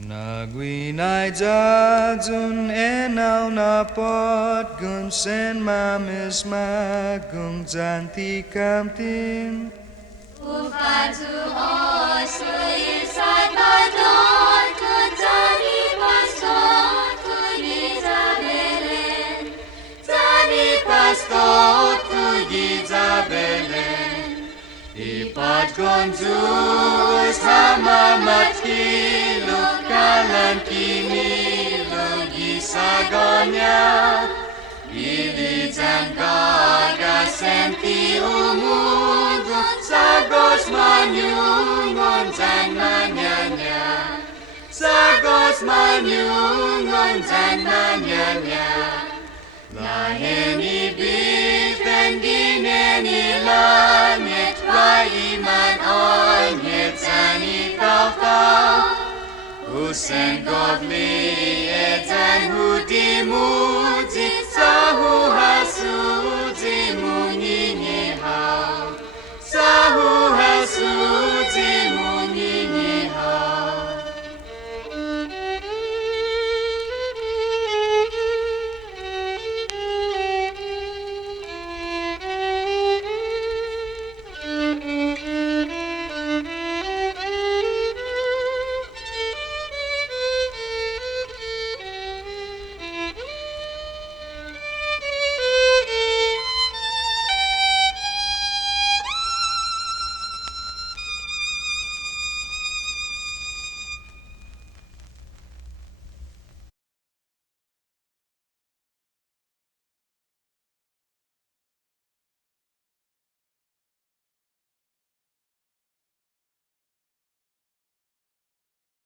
Nagwinay jajun enaw na pot gun sen mamis magung janti kamtin. Ufatu osu isai padon tu jani pastor tu Isabelen. Jani pastor tu Isabelen. Ipat konjus sama mati lukalan kini logi sagonya. Ili jangga senti umudu sagos manyungon jan manyanya. Sagos manyungon jan manyanya. Lahen ibig dan gineni langit wa iman onyet zani kau Usen govli etan hudi muji sahu hasu